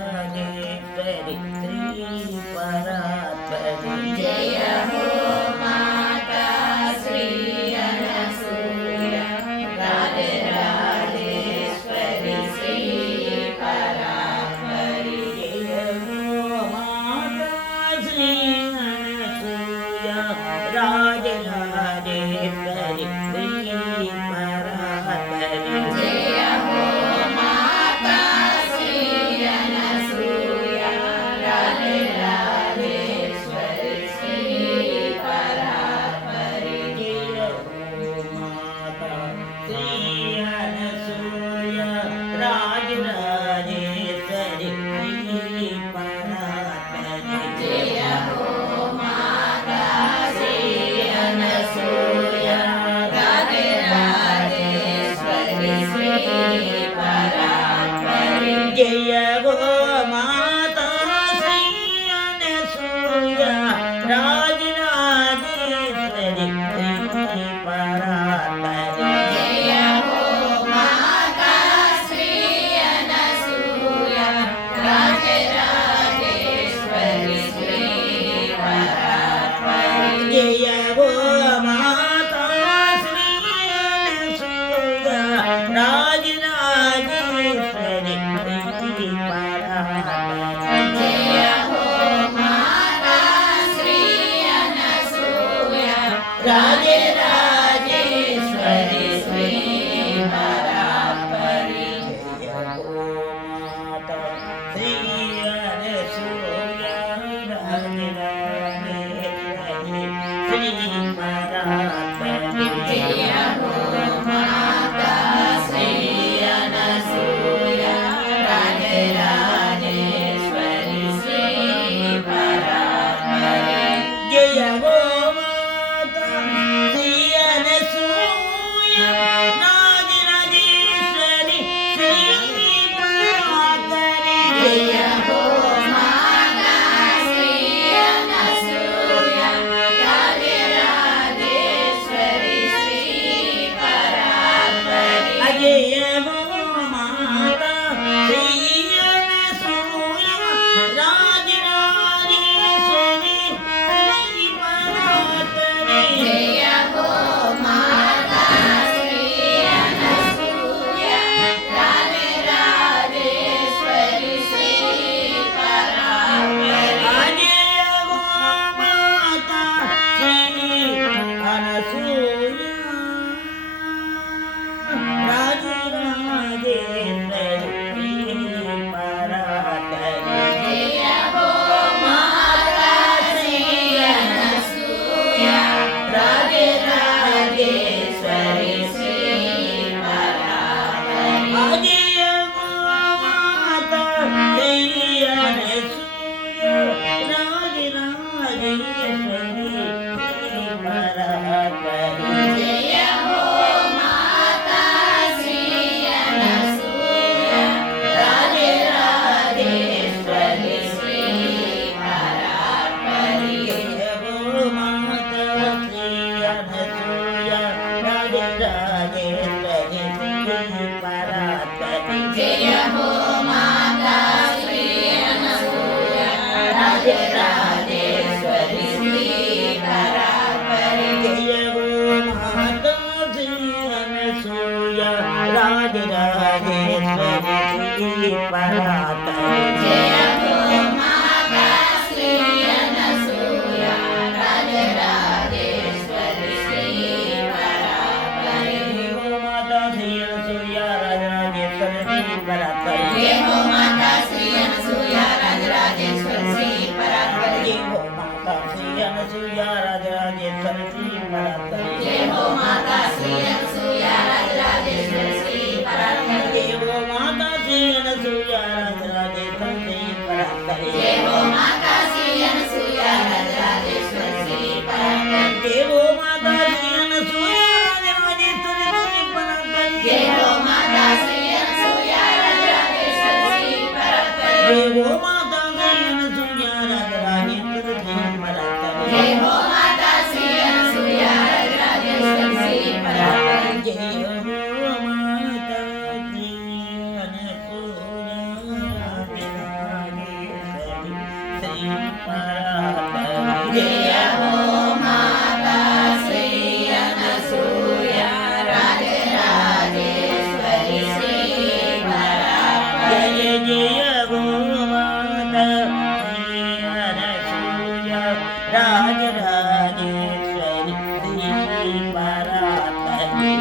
राजराजेश्वरि श्री परात्परि जय हो माता श्री अनसूया राजराजेश्वरि श्री परात्परि जय हो माता श्री अनसूया राजराजेश्वरि श्री परात्परि जय हो माता श्री अनसूया राजराजेश्वरि श्री परात्परि जय हो माता श्री अनसूया राजराजेश्वरि श्री परात्परि जय हो माता श्री अनसूया राजराजेश्वरि श्री परात्परि जय हो माता श्री अनसूया राजराजेश्वरि श्री परात्परि जय हो माता श्री अनसूया राजराजेश्वरि श्री परात्परि जय हो माता श्री अनसूया राजराजेश्वरि श्री परात्परि जय हो माता श्री अनसूया राजराजेश्वरि श्री परात्परि जय हो माता श्री अनसूया राजराजेश्वरि श्री परात्परि जय हो माता श्री अनसूया राजराजेश्वरि श्री परात्परि जय हो माता श्री अनसूया राजराजेश्वरि श्री परात्परि जय हो माता श्री अनसूया राजराजेश्वरि श्री परात्परि जय हो माता श्री अनसूया राजराजेश्वरि श्री परात्परि जय हो माता श्री अनसूया राजराजेश्वरि श्री परात्परि जय हो माता श्री अनसूया राजराजेश्वरि श्री परात्परि जय हो माता श्री अनसूया राजराजेश्वरि श्री परात्परि जय हो माता श्री अनसूया राजराजेश्वरि श्री परात्परि जय हो माता श्री अनसूया राजराजेश्वरि श्री परात्परि जय हो माता श्री अनसूया राजराजेश्वरि श्री परात्परि जय हो माता श्री अनसूया राजराजेश्वरि श्री परात्परि जय हो माता श्री अनसूया राजराजेश्वरि श्री परात्परि जय हो माता श्री अनसूया राजराजेश्वरि श्री परात्परि जय हो माता श्री अनसूया राजराजेश्वरि श्री परात्परि जय हो माता श्री अनसूया राजराजेश्वरि श्री परात्परि जय हो माता श्री अनसूया राजराजेश्वरि श्री परात्परि जय हो माता श्री अनसूया राजराजेश्वरि श्री परात्परि जय हो माता श्री अनसूया राजराजेश्वरि श्री परात्परि जय हो माता श्री अनसूया राजराजेश्वरि श्री परात्परि जय हो माता श्री अनसूया राजराजेश्वरि श्री परात्परि जय हो माता श्री अनसूया राजराजेश्वरि श्री परात्परि जय हो माता श्री अनसूया राजराजेश्वरि श्री परात्परि जय हो माता श्री अनसूया राजराजेश्वरि श्री परात्परि जय हो माता श्री अनसूया परात्परी जय हो माता श्री अनसूया राजराजेश्वरी श्री परात्परी जय जय गो माता श्री अनसूया राजराजेश्वरी श्री परात्परी